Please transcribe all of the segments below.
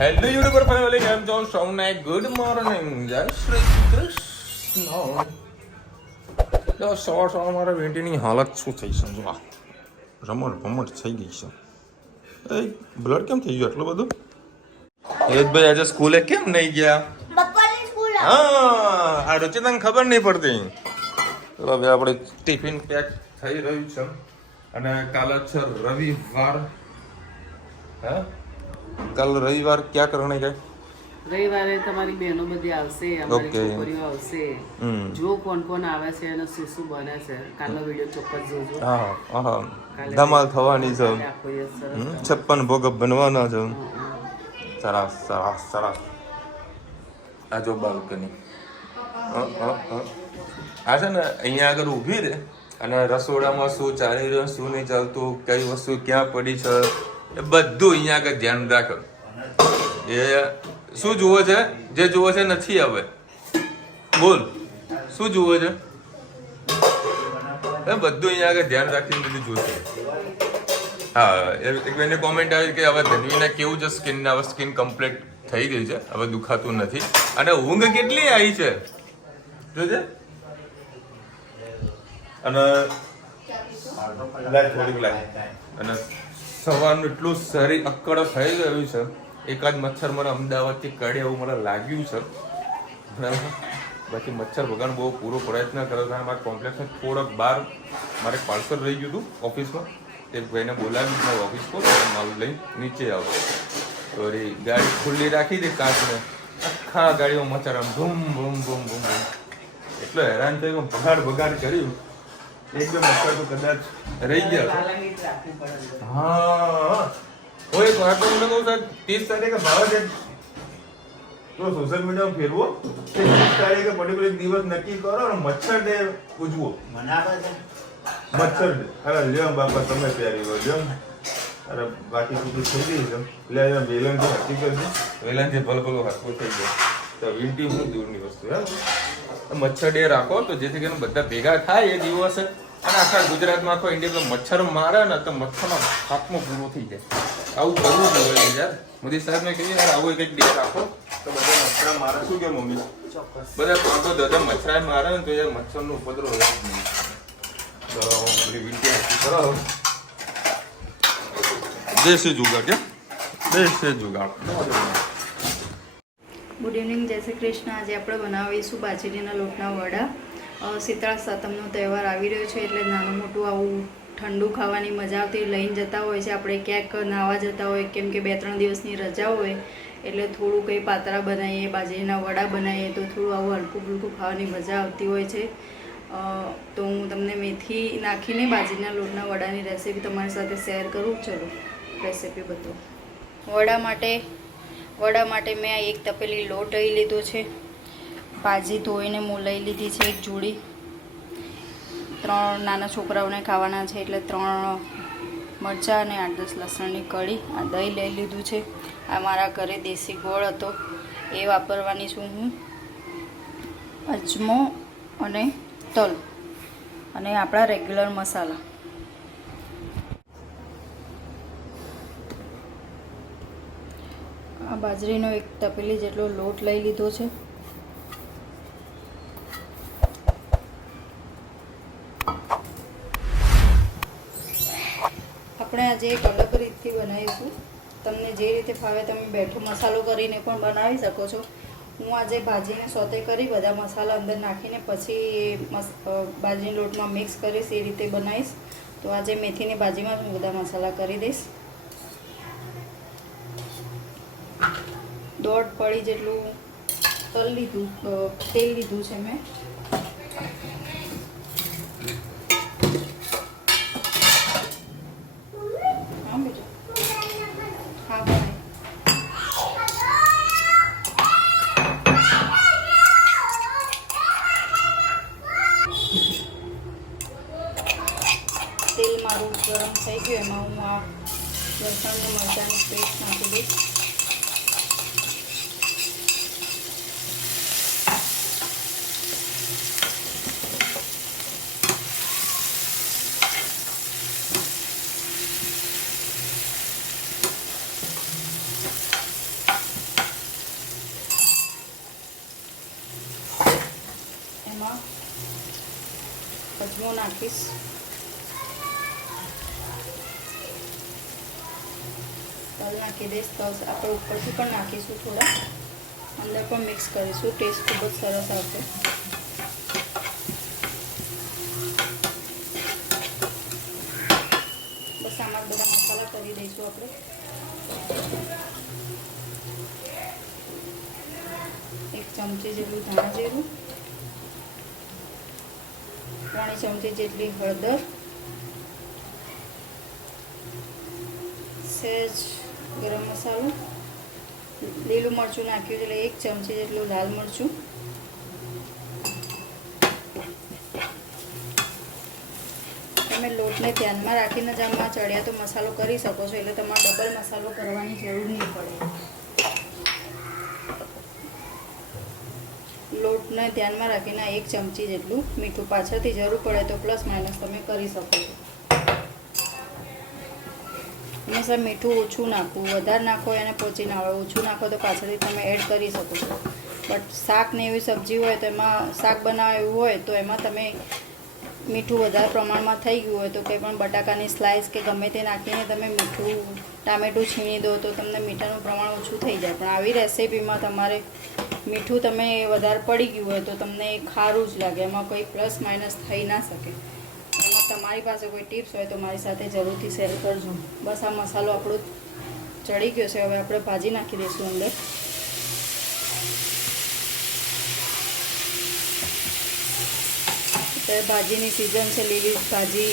Hello YouTuber family, કેમ છો? સૌને ગુડ મોર્નિંગ, જય શ્રી કૃષ્ણ. તો સવાર મારા વેંટીની હાલત શું થઈ છે? જો રમણ ભમણ થઈ ગઈ છે. એ બ્લડ કેમ થઈ ગયું આટલું બધું? હેતભાઈ આજે સ્કૂલે કેમ નહીં ગયા? હા, આ રુચિતાને ખબર નહીં પડતી. તો હવે આપણે ટિફિન પેક થઈ રહ્યું છે અને કાલે છે રવિવાર. હા, કાલ રવિવાર ક્યાં કરને ગए? રવિવારે તમારી બહેનો બધી આવશે, અમારી છોકરીઓ આવશે. જો કોણ કોણ આવે છે અને શું શું બને છે, કાલનો વિડીયો ચોક્કસ જોજો. હા, ધમાલ થવાની છે. 56 ભોગ બનવાના છે. સરસ સરસ સરસ. આ જો બાલ્કની આ છે ને, અહીંયા આગળ ઊભી રહે અને રસોડામાં શું ચાલી રહ્યું, શું નહીં ચાલતું, કઈ વસ્તુ ક્યાં પડી છે, એ બધું અહીંયા આગળ ધ્યાન રાખો. એ શું જુએ છે? જે જુએ છે નથી આવે. બોલ, શું જુએ છે? એ બધું અહીંયા આગળ ધ્યાન રાખીને બધું જોશે. હા, એક બેને કોમેન્ટ આવી કે હવે ધન્વીને કેવું છે સ્કિન, હવે સ્કિન કમ્પ્લીટ થઈ ગઈ છે, હવે દુખાતું નથી. અને ઊંઘ કેટલી આવી છે જોજે. અને અને સવારનું એટલું શરીર અક્કડ થઈ ગયું છે. એકાદ મચ્છર મને અમદાવાદથી કાઢે એવું મને લાગ્યું છે. બાકી મચ્છર ભગાણ બહુ પૂરો પ્રયત્ન કર્યો હતો. મારા કોમ્પ્લેક્સમાં થોડોક બહાર મારે પાર્સલ રહી ગયું હતું ઓફિસમાં. તે ભાઈને બોલાવી મારી ઓફિસ પર મારું લઈને નીચે આવો. તો ગાડી ખુલ્લી રાખી દે કાચને, આખા ગાડીમાં મચ્છર આમ ભૂમ ભૂમ ભૂમ ભૂમ ભૂમ. એટલો હેરાન થયો, બગાડ કર્યું. એક બે મચ્છર તો કદાચ રહી ગયા. હા, હું એક વાત તમને કહું સર, 30 તારીખે ભાવ છે તો સોશિયલ મીડિયામાં ફેરવો. 30 તારીખે પર્ટિક્યુલર દિવસ નક્કી કરો અને મચ્છર ડે ઉજવો. મચ્છર ડે. અરે લ્યો બાપા, તમે તૈયારી કરો લ્યો. અરે બાકી બધું થઈ ગઈ છે. એટલે વેલણથી હકીકત છે, વેલણથી ભલભલો હરકો થઈ ગયો. તો વીંટી હું દૂરની વસ્તુ. મચ્છર ડે રાખો તો જેથી કરીને બધા ભેગા થાય એ દિવસે. અને આખા ગુજરાતમાં આખો ઇન્ડિયા મચ્છર મારે ને તો મચ્છરનો ખાત્મો પૂરો થઈ જાય. આવું કરવું જોઈએ યાર. મોદી સાહેબ ને કહીએ યાર, આવું એક ડે રાખો તો બધા મચ્છર મારે. શું કે મમ્મી? બધા પાંચો દાદા મચ્છરા મારે ને તો યાર મચ્છરનો ઉપદ્રવ રહે જ નહીં. તો બધી વીંટી નક્કી કરો. દેશી જુગાડ કે દેશી જુગાડ. ગુડ ઇવનિંગ, જય શ્રી કૃષ્ણ. આજે આપણે બનાવીશું બાજરીના લોટના વડા. શીતળા સાતમનો તહેવાર આવી રહ્યો છે એટલે નાનું મોટું આવું ઠંડુ ખાવાની મજા આવતી લઈને જતા હોય છે. આપણે ક્યાંક નાહવા જતા હોય, કેમ કે 2-3 દિવસની રજા હોય એટલે થોડું કંઈ પાતરા બનાવીએ, બાજરીના વડા બનાવીએ તો થોડું આવું હલકું ફૂલકું ખાવાની મજા આવતી હોય છે. તો હું તમને મેથી નાખીને બાજરીના લોટના વડાની રેસીપી તમારી સાથે શેર કરું. ચલો રેસીપી બતાવું. વડા માટે મેં આ એક તપેલી લોટ લઈ લીધો છે. ભાજી ધોઈને હું લઈ લીધી છે એક જોડી. 3 નાના છોકરાઓને ખાવાના છે એટલે 3 મરચાં અને 8-10 લસણની કળી. આ દહીં લઈ લીધું છે. આ મારા ઘરે દેશી ગોળ હતો એ વાપરવાની છું હું. અજમો અને તલ અને આપણા રેગ્યુલર મસાલા. આ બાજરીનો એક તપેલી જેટલો લોટ લઈ લીધો છે. આપણે આજે એક અલગ રીતથી બનાવીશું. તમને જે રીતે ફાવે તમે બેઠો મસાલો કરીને પણ બનાવી શકો છો. હું આજે ભાજીને સોતે કરી બધા મસાલા અંદર નાખીને પછી બાજરીના લોટમાં મિક્સ કરીશ એ રીતે બનાવીશ. તો આજે મેથીની ભાજીમાં હું બધા મસાલા કરી દઈશ. 1.5 પડી જેટલું તેલ લીધું છે મેં. હા બેટા, હા ભાઈ. તેલ મારું ગરમ થઈ ગયું, એમાં હું આ લસણ અને મરચાંની પેસ્ટ નાખી દઈશ. અજમો નાખીશ. તલ નાખી દઈશ. તલ આપણે ઉપરથી પણ નાખીશું, થોડા અંદર પણ મિક્સ કરીશું. ટેસ્ટ ખૂબ જ સરસ આવશે. બસ આમાં બધા મસાલા કરી દઈશું આપણે. 1 ચમચી જેટલું ધાણા જીરું, 3 ચમચી જેટલી હળદર, સહેજ ગરમ મસાલો, લીલું મરચું નાખ્યું એટલે 1 ચમચી જેટલું લાલ મરચું, તમે લોટને ધ્યાનમાં રાખીને જ આમાં ચડિયાતો મસાલો કરી શકો છો, એટલે તમારે ડબલ મસાલો કરવાની જરૂર નહીં પડે. લોટને ધ્યાનમાં રાખીને 1 ચમચી જેટલું મીઠું, પાછળથી જરૂર પડે તો પ્લસ માઇનસ તમે કરી શકો છો. હંમેશા મીઠું ઓછું નાખવું, વધારે નાખો એને પહોંચી ના આવે, ઓછું નાખો તો પાછળથી તમે એડ કરી શકો છો. બટ શાક ને એવી સબ્જી હોય તો એમાં, શાક બનાવ્યું હોય તો એમાં તમે મીઠું વધારે પ્રમાણમાં થઈ ગયું હોય તો કંઈ પણ બટાકાની સ્લાઇસ કે ગમે તે નાખીને તમે મીઠું ટામેટું છીણી દો તો તમને મીઠાનું પ્રમાણ ઓછું થઈ જાય. પણ આવી રેસીપીમાં તમારે મીઠું તમે વધારે પડી ગયું હોય તો તમને ખારું જ લાગે, એમાં કોઈ પ્લસ માઇનસ થઈ ના શકે. એમાં તમારી પાસે કોઈ ટિપ્સ હોય તો મારી સાથે જરૂરથી શેર કરજો. બસ આ મસાલો આપણો ચડી ગયો છે, હવે આપણે ભાજી નાખી દઈશું અંદર. અત્યારે ભાજીની સિઝન છે, લીલી ભાજી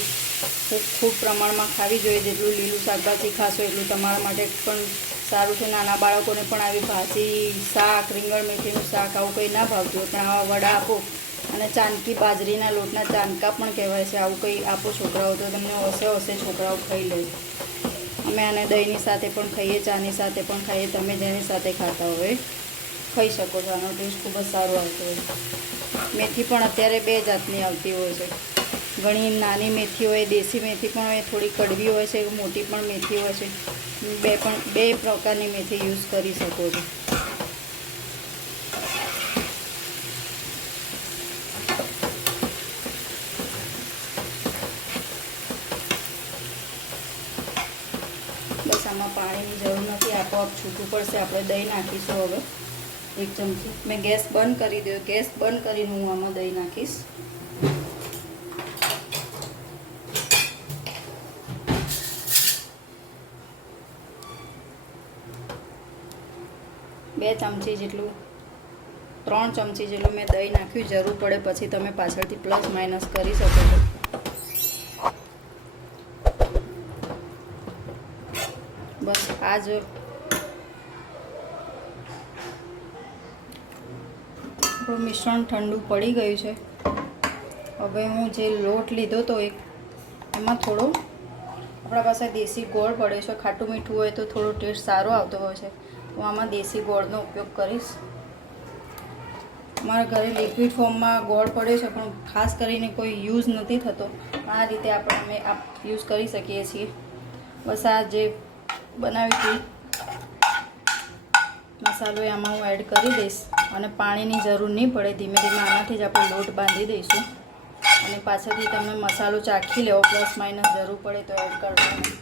ખૂબ પ્રમાણમાં ખાવી જોઈએ. જેટલું લીલું શાકભાજી ખાશો એટલું તમારા માટે પણ સારું છે. નાના બાળકોને પણ આવી ભાજી, શાક, રીંગણ મેથીનું શાક આવું કંઈ ના ભાવતું હોય પણ આવા વડા આપો, અને ચાનકી બાજરીના લોટના ચાનકા પણ કહેવાય છે, આવું કંઈ આપો છોકરાઓ તો તમને હસે છોકરાઓ ખાઈ લે. અમે આને દહીંની સાથે પણ ખાઈએ, ચાની સાથે પણ ખાઈએ. તમે જેની સાથે ખાતા હોય ખાઈ શકો છો. આનો ટેસ્ટ ખૂબ જ સારો આવતો હોય. મેથી પણ અત્યારે 2 જાતની આવતી હોય છે. ઘણી નાની મેથી હોય, દેશી મેથી પણ હોય, થોડી કડવી હોય છે, મોટી પણ મેથી હોય છે. બે પ્રકારની મેથી યુઝ કરી શકો છો. બસ આમાં પાણીની જરૂર નથી, આપોઆપ છૂટું પડશે. આપણે દહીં નાખીશું હવે 1 ચમચી. મેં ગેસ બંધ કરી દો. ગેસ બંધ કરીને હું આમાં દહીં નાખીશ. બે ચમચી જેટલું 3 ચમચી જેટલું મેં દહીં નાખ્યું. જરૂર પડે પછી તમે પાછળથી પ્લસ માઇનસ કરી શકો છો. બસ આ જ આપણું મિશ્રણ ઠંડુ પડી ગયું છે. હવે હું જે લોટ લીધો તો એમાં થોડો, આપણા પાસે દેશી ગોળ પડ્યો છે. ખાટું મીઠું હોય તો થોડો ટેસ્ટ સારો આવતો હોય છે. હું આમાં દેશી ગોળનો ઉપયોગ કરીશ. અમારા ઘરે લિક્વિડ ફોર્મમાં ગોળ પડ્યો છે પણ ખાસ કરીને કોઈ યુઝ નથી થતો. આ રીતે અમે યુઝ કરી શકીએ છીએ. બસ આ જે બનાવી હતી મસાલો આમાં હું એડ કરી દઈશ, અને પાણીની જરૂર નહીં પડે. ધીમે ધીમે આનાથી જ આપણે લોટ બાંધી દઈશું. અને પાછળથી તમે મસાલો ચાખી લેવો, પ્લસ માઇનસ જરૂર પડે તો એડ કરવાનું.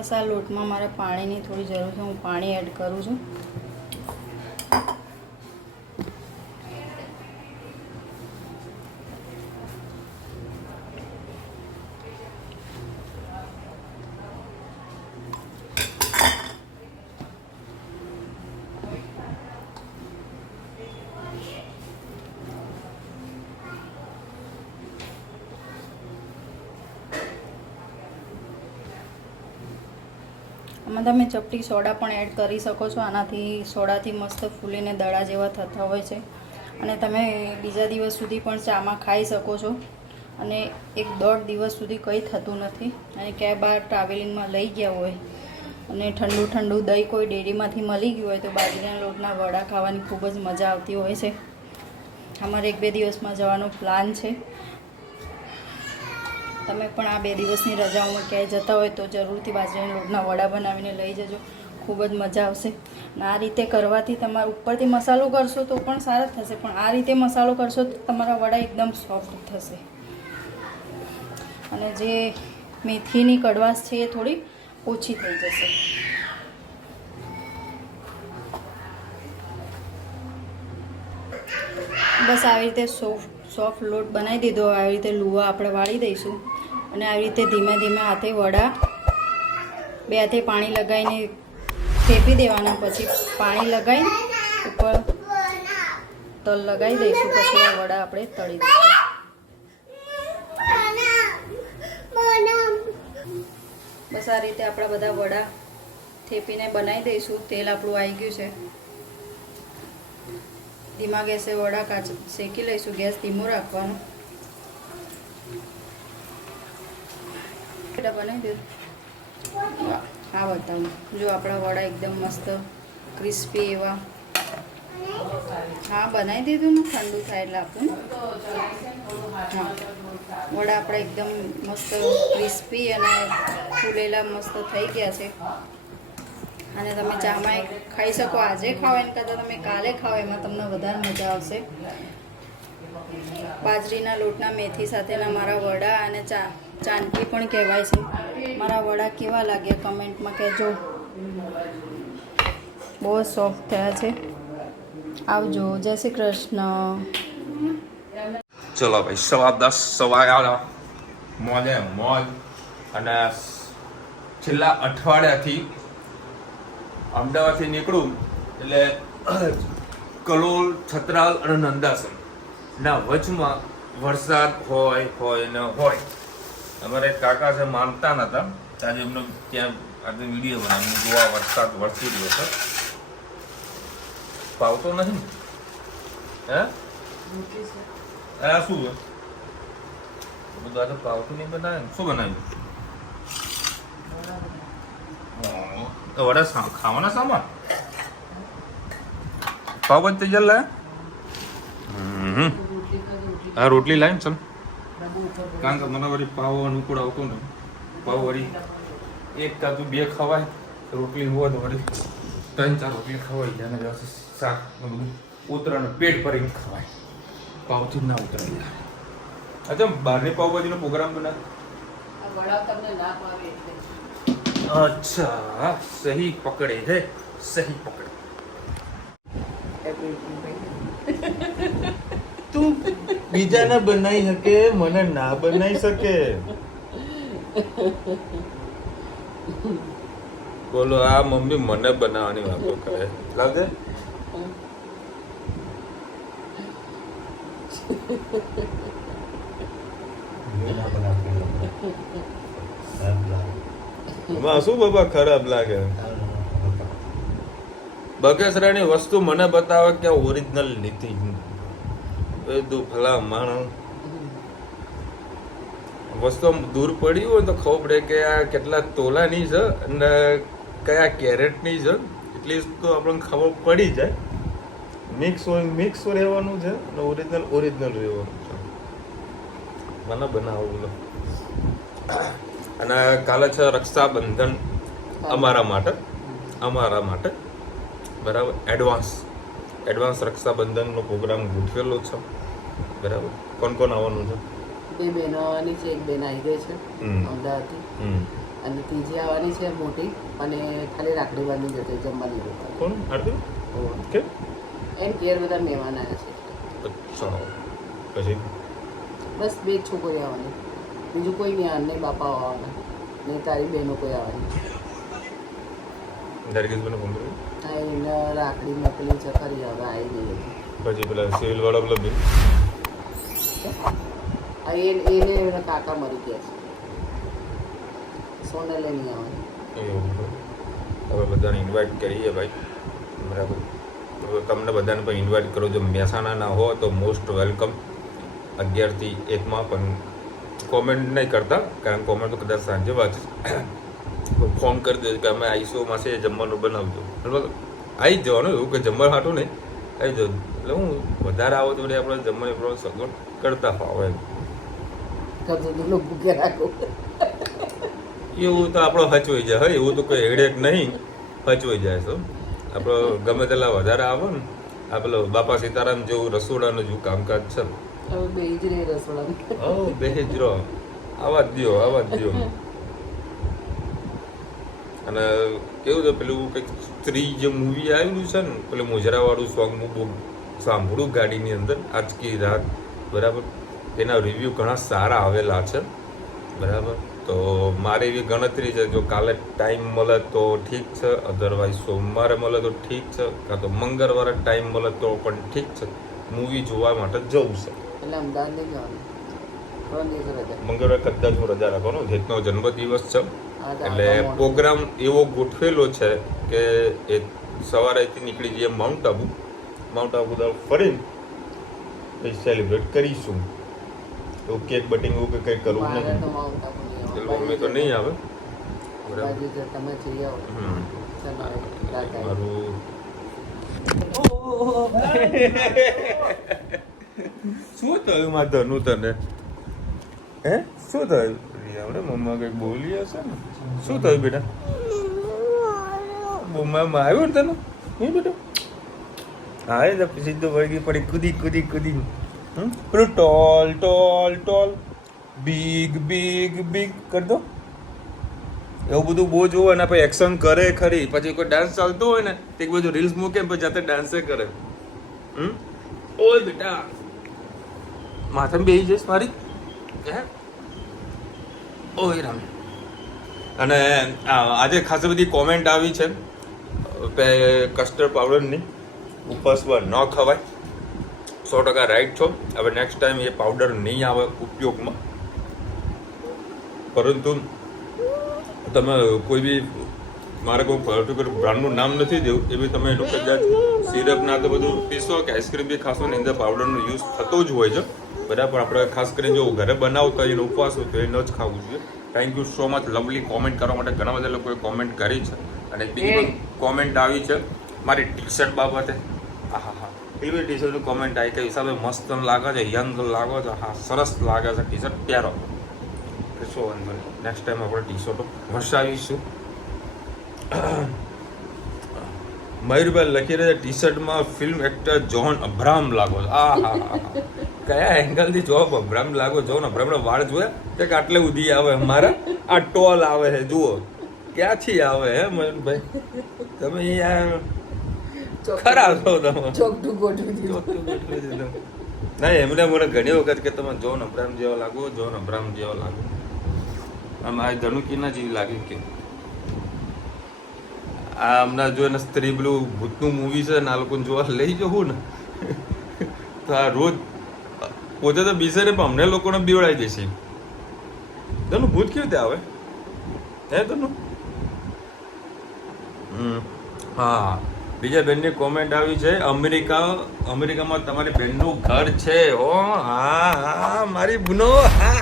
બસ આ લોટમાં મારે પાણીની થોડી જરૂર છે, હું પાણી એડ કરું છું. આમાં તમે ચપટી સોડા પણ એડ કરી શકો છો. આનાથી સોડાથી મસ્ત ફૂલીને દડા જેવા થતા હોય છે અને તમે બીજા દિવસ સુધી પણ ચામાં ખાઈ શકો છો અને 1-1.5 દિવસ સુધી કંઈ થતું નથી. અને ક્યાંય બહાર ટ્રાવેલિંગમાં લઈ ગયા હોય અને ઠંડુ ઠંડુ દહીં કોઈ ડેરીમાંથી મળી ગયું હોય તો બાજરીના લોટના વડા ખાવાની ખૂબ જ મજા આવતી હોય છે. અમારે 1-2 દિવસમાં જવાનો પ્લાન છે. તમે પણ આ 2 દિવસની રજાઓમાં ક્યાંય જતા હોય તો જરૂરથી બાજરીના લોટના વડા બનાવીને લઈ જજો, ખૂબ જ મજા આવશે. અને આ રીતે કરવાથી તમારે ઉપરથી મસાલો કરશો તો પણ સારા થશે, પણ આ રીતે મસાલો કરશો તો તમારા વડા એકદમ સોફ્ટ થશે અને જે મેથીની કડવાશ છે એ થોડી ઓછી થઈ જશે. બસ આવી રીતે સોફ્ટ લોટ બનાવી દીધો. આવી રીતે લુવા આપણે વાળી દઈશું અને આવી રીતે ધીમે ધીમે હાથે વડા 2 હાથે પાણી લગાવીને થેપી દેવાના. પછી પાણી લગાવી ઉપર તલ લગાવી દઈશું. પછી આ વડા આપણે તળી દઈશું. બસ આ રીતે આપણા બધા વડા થેપીને બનાવી દઈશું. તેલ આપણું આવી ગયું છે. ધીમા ગેસે વડા શેકી લઈશું. ગેસ ધીમો રાખવાનો. બનાવી દે. હા બતાવું. જો આપણા વડા એકદમ મસ્ત ક્રિસ્પી એવા. હા બનાવી દીધું ને, ઠંડુ થાય એટલે આપણું. હા વડા આપણા એકદમ મસ્ત ક્રિસ્પી અને ફૂલેલા મસ્ત થઈ ગયા છે. અને તમે ચામાં ખાઈ શકો. આજે ખાઓ એના કરતાં તમે કાલે ખાઓ, એમાં તમને વધારે મજા આવશે. બાજરીના લોટના મેથી સાથેના મારા વડા અને ચાંદકી પણ કહેવાય છે. મારા વડા કેવા લાગ્યા કમેન્ટમાં કહેજો. બહુ સોફ્ટ થયા છે. આવજો. જય શ્રી કૃષ્ણ. ચલો ભાઈ, 10:15 મોજે મોજ. અને છેલ્લા અઠવાડિયાથી અમદાવાદથી નીકળું એટલે કલોલ, છત્રાલ અને નંદાસન ના વચમાં વરસાદ હોય ને હોય. અમારે એક કાકા છે, માનતા નતા. આજે એમનો ત્યાં આજે વિડીયો બનાવ્યો, જોવા વરસાદ વરસી રહ્યો છે. પાવતો નથી ને? હે આ શું છે બધું? આજે પાવતું નહીં બનાવે. શું બનાવ્યું? વડા ખાવાના સામાન પાવભાજી તૈયાર લાયા. હા રોટલી લાવી ને ચલ, કારણ કે મને વળી પાવ અનુકૂળ આવતો ને. પાવ વળી 1 કાં 2 ખવાય, રોટલી હોય તો વળી 3-4 રોટલી ખવાય જાય ને શાક બધું ઉતરાને પેટ ભરીને ખવાય. પાવથી ના ઉતરાય. અચ્છા, બહારની પાવભાજીનો પ્રોગ્રામ બનાવે. अच्छा, सही पकड़े है, सही पकड़े. તું બીજાને બનાવી શકે, મને ના બનાવી શકે. બોલો, આ મમ્મી મને બનાવવાની વાતો કરે લાગે. શું બાબા ખરાબ લાગે? બગસરાની વસ્તુ મને બતાવે કે ઓરિજિનલ નથી. બધું ભલા માણસ વસ્તુ દૂર પડી હોય તો ખબર પડે કે આ કેટલા તોલાની છે અને કયા કેરેટની છે. એટલી તો આપણને ખબર પડી જાય. મિક્સ રહેવાનું છે અને ઓરિજિનલ રહેવાનું છે. મને બનાવવું. અને કાલે છે રક્ષાબંધન અમારા માટે બરાબર. એડવાન્સ રક્ષાબંધનનો પ્રોગ્રામ ગોઠવેલો છે બરાબર. કોણ આવવાનું છે? 2 બહેનો આવવાની છે. 1 બેન આવી ગઈ છે અમદાવાદથી. અને ત્રીજી આવવાની છે મોટી, અને ખાલી રાખડી બાંધી જતી જમવાની જતા. કોણ આરતી કે એમ ઘેર બધા મહેમાન આવ્યા છે. અચ્છા, પછી બસ 2 જ છોકરીઓ આવવાની, બીજું કોઈ નહીં. આને બાપા આવવાના ને તારી બહેનો કોઈ આવવાની. નરગીસભાઈને ફોન કર્યો? હા, એને રાખડી મોકલી છે ખરી, હવે આવી ગઈ. પછી પેલા સિવિલ વાળા પેલા બિલ હા, એને એના કાકા મરી ગયા છે. સોનલે નહીં આવવાની. એવું છે. હવે બધાને ઇન્વાઇટ કરીએ ભાઈ, બરાબર. હવે તમને બધાને પણ ઇન્વાઇટ કરો. જો મહેસાણા ના હો તો મોસ્ટ વેલકમ. 11 થી 1 માં પણ કોમેન્ટ નહીં કરતા, કારણ કોમેન્ટ તો કદાચ સાંજે વાંચે. ફોન કરી દેજો કે અમે આવીશું, માસે જમવાનું બનાવજો. બરાબર, આવી જ જવાનું, એવું કે જમવા હાટું નહીં, આવી જવું. એટલે હું વધારે આવો તો આપણે જમવાની આપણો સગવડ કરતા ફાવે. ભૂખે રાખો એવું તો આપણો હચવાઈ જાય. હા, એવું તો કોઈ હેડેક નહીં, હચવાઈ જાય. તો આપણો ગમે તેટલા વધારે આવે ને, આ પેલો બાપા સીતારામ જેવું રસોડાનું જેવું કામકાજ છે. હવે બેહી જ રહી રસોડામાં. હો, બેહી જ રહો, આવા જ દ્યો, આવા જ દ્યો. અને કેવું છે પેલું કંઈક સ્ત્રી જે મૂવી આવેલું છે ને, પેલું મોજરાવાળું સોંગ હું બહુ સાંભળું ગાડીની અંદર આજ કી રાત, બરાબર. તેના રિવ્યૂ ઘણા સારા આવેલા છે, બરાબર. તો મારી એવી ગણતરી છે, જો કાલે ટાઈમ મળે તો ઠીક છે, અધરવાઇઝ સોમવારે મળે તો ઠીક છે, કાં તો મંગળવારે ટાઈમ મળે તો પણ ઠીક છે. મૂવી જોવા માટે જવું છે. એટલે અમદાવાદ નહીં જવાનું, 3 દિવસ રજા. મંગળવારે કદાચ હું રજા રાખવાનો, જેતનો જન્મદિવસ છે. હા, તો એટલે આ તો પ્રોગ્રામ એવો ગોઠવેલો છે કે એ સવારેથી નીકળી જઈએ માઉન્ટ આબુ તરફ ફરીને પછી સેલિબ્રેટ કરીશું. તો કેક બટિંગ એવું કંઈ કરવું મારે નથી. તો માઉન્ટ આબુ નહીં એટલે આવવાનું. મમ્મી તો નહીં આવે, બરાબર. બાજુ તો તમે જઈ આવો. હમ. ચાલો, રાત આવી. મારું શું થયું માં ધનુ તને? હે, શું થયું? આપણે મમ્મા કંઈક બોલી હશે ને. શું થયું બેટા? મમ્મા આવ્યું ને તને? નહીં બેટા? હા, એ તો સીધો વળગી પડી કૂદી. પેલું ટોલ બિગ કરી દો. એવું બધું બહુ જોવે ને, પછી એક્શન કરે ખરી, પછી કોઈ ડાન્સ ચાલતો હોય ને તો એક બાજુ રીલ્સ મૂકે, પછી જાતે ડાન્સે કરે. ઓય બેટા, માથામાં બેસી જઈશ મારી. હે, ઓય રામ. અને આજે ખાસી બધી કોમેન્ટ આવી છે કસ્ટર્ડ પાવડરની. ઉપવાસ પર ન ખવાય, 100% રાઈટ છો. હવે નેક્સ્ટ ટાઈમ એ પાવડર નહીં આવે ઉપયોગમાં. પરંતુ તમે કોઈ બી, મારે કોઈ પર્ટિક્યુલર બ્રાન્ડનું નામ નથી દેવું, એ બી તમે એનું કદાચ સિરપ ના તો બધું પીશો કે આઈસ્ક્રીમ બી ખાશો ને અંદર પાવડરનો યુઝ થતો જ હોય છે, બરાબર. આપણે ખાસ કરીને જો ઘરે બનાવતા હોય એનો ઉપવાસ હોય તો એ ન જ ખાવું જોઈએ. Thank you so much lovely comment કરવા માટે. ઘણા બધા લોકોએ કોમેન્ટ કરી છે, અને બીજી પણ કોમેન્ટ આવી છે મારી ટી શર્ટ બાબતે. હા, પેલી ટી શર્ટની કોમેન્ટ આવી કે હિસાબે મસ્ત લાગે છે, યંગ લાગો છો. હા, સરસ લાગે છે ટી શર્ટ, પહેરો. શું વાંધો નહીં, નેક્સ્ટ ટાઈમ આપણે ટી શર્ટો વસાવીશું. મયુરભાઈ લખી રહ્યા ટી શર્ટમાં ફિલ્મ એક્ટર જોન અબ્રાહમ લાગો છો. હા, કયા એંગલથી જોન અબ્રાહમ લાગો? જોન અબ્રાહમના વાળ જોયા તે કે આટલે ઉધી આવે, મારા આ ટોલ આવે છે, જુઓ ક્યાંથી આવે. હે મયુરભાઈ, તમે યાર ખરા છો. તમે ચોકટું ગોઠવી દીધું. ના, એમને મને ઘણી વખત કે તમે જોન અબ્રાહમ જેવા લાગો, જોન અબ્રાહમ જેવા લાગો. આમ આ ધનુકીના જેવી લાગી કે આ હમણાં જો એને સ્ત્રી પેલું ભૂતનું મૂવી છે ને, આ લોકોને જોવા લઈ જવું ને તો આ રોજ પોતે તો બીસે ને, પણ અમને લોકોને બીવડાવી દેશે. તનું ભૂત કેવી રીતે આવે? હે તનું? હા, બીજા બેનની કોમેન્ટ આવી છે, અમેરિકામાં તમારી બેનનું ઘર છે. ઓ હા, મારી બુનો. હા,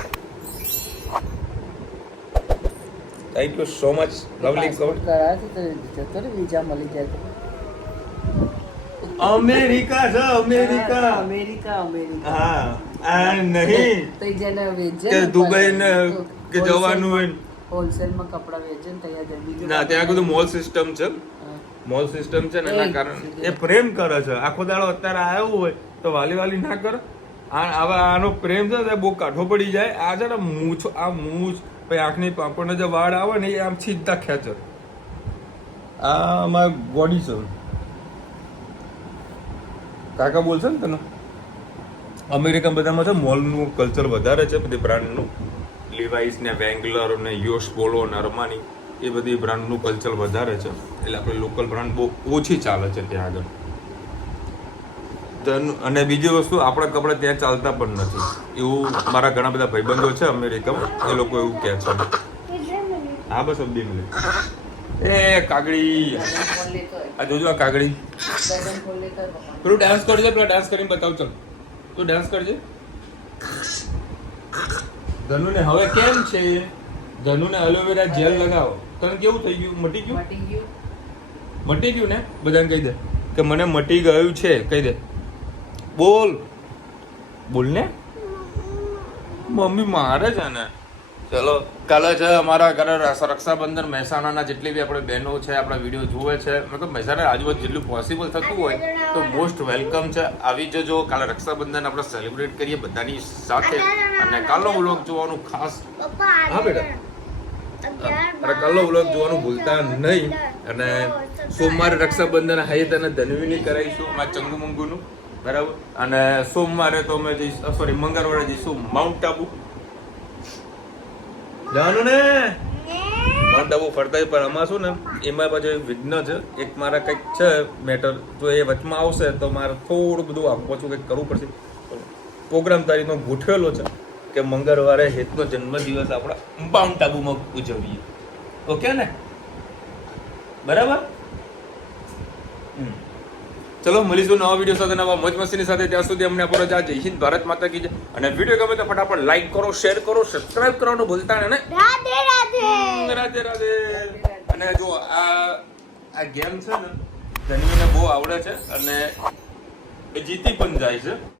thank you so much lovely comment. કરાતી તો જતો રે, વિઝા મળી જાય. અમેરિકા છે, અમેરિકા. હા, આ નહીં તો જેને વેચે કે દુબઈ ને કે જવાનું હોય. હોલસેલમાં કપડા વેચે ને ત્યાં જાય. બીજું ના, ત્યાં બધું મોલ સિસ્ટમ છે. મોલ સિસ્ટમ છે ને, એના કારણે એ પ્રેમ કરે છે. આખો દાડો અત્યારે આવ્યો હોય તો વાલી ના કરે. આનો પ્રેમ છે ને બહુ કાઠો પડી જાય. આ છે ને મૂછ પછી આંખની પાપડનો જે વાળ આવે ને એ આમ સીધા ખેંચે. આ અમારા બોડી છે. કાકા બોલશે ને તને અમેરિકન બધામાં છે મોલનું કલ્ચર વધારે છે, બધી બ્રાન્ડનું લિવાઇસ ને વેંગલર ને યોશ પોલો ને અરમાની એ બધી બ્રાન્ડનું કલ્ચર વધારે છે, એટલે આપણે લોકલ બ્રાન્ડ બહુ ઓછી ચાલે છે ત્યાં આગળ. અને બીજી વસ્તુ આપણા કપડા ત્યાં ચાલતા પણ નથી એવું મારા ઘણા બધા ભાઈબંધો છે અમેરિકામાં, એ લોકો એવું કહે છે. હા બસ 2 મિનિટ. એ કાગડી આ જોજો આ કાગડી પેલું ડાન્સ કરજે, પેલા ડાન્સ કરીને બતાવ. ચાલ તું ડાન્સ કરજે. ધનુને હવે કેમ છે? ધનુને એલોવેરા જેલ લગાવો. તને કેવું થઈ ગયું? મટી ગયું? મટી ગયું ને? બધાને કહી દે કે મને મટી ગયું છે. કહી દે. બોલ બોલ ને. મમ્મી મારે છે ને. ચલો કાલે છે અમારા ઘરે રક્ષાબંધન. મહેસાણાના જેટલી બી આપણે બહેનો છે આપણા વિડીયો જુએ છે, મતલબ મહેસાણા આજુબાજુ જેટલું પોસિબલ થતું હોય તો મોસ્ટ વેલકમ છે. આવી જજો. કાલે રક્ષાબંધન આપણે સેલિબ્રેટ કરીએ બધાની સાથે. અને કાલનો વ્લોગ જોવાનું ખાસ. હા બેટા, કાલનો વ્લોગ જોવાનું ભૂલતા નહીં. અને સોમવારે રક્ષાબંધન હાઈ અને ધનવીની કરાવીશું અમારા ચંગુ મંગુનું, બરાબર. અને સોમવારે તો અમે જઈશું, સોરી મંગળવારે જઈશું માઉન્ટ આબુ. જવાનું ને માઉન્ટ આબુ ફરતા. પણ આમાં શું ને એમાં પાછું વિઘ્ન છે એક. મારા કંઈક છે મેટર, જો એ વચમાં આવશે તો મારે થોડું બધું આપવું છું, કંઈક કરવું પડશે. પ્રોગ્રામ તારીખનો ગોઠવેલો છે કે મંગળવારે હેતનો જન્મદિવસ આપણે માઉન્ટ આબુમાં ઉજવીએ. ઓકે ને? બરાબર. ચલો મળીશું નવા વિડીયો સાથે, નવા મોજ મસ્તીની સાથે. ત્યાં સુધી અમને આપો રજા. જય હિન્દ, ભારત માતા કી જય. અને વિડીયો ગમે તો ફટાફટ લાઈક કરો, શેર કરો, સબસ્ક્રાઇબ કરવાનું ભૂલતા નહીં. રાધે રાધે. રાધે રાધે. અને જો આ ગેમ છે ને ધનવીને બહુ આવડે છે અને એ જીતી પણ જાય છે.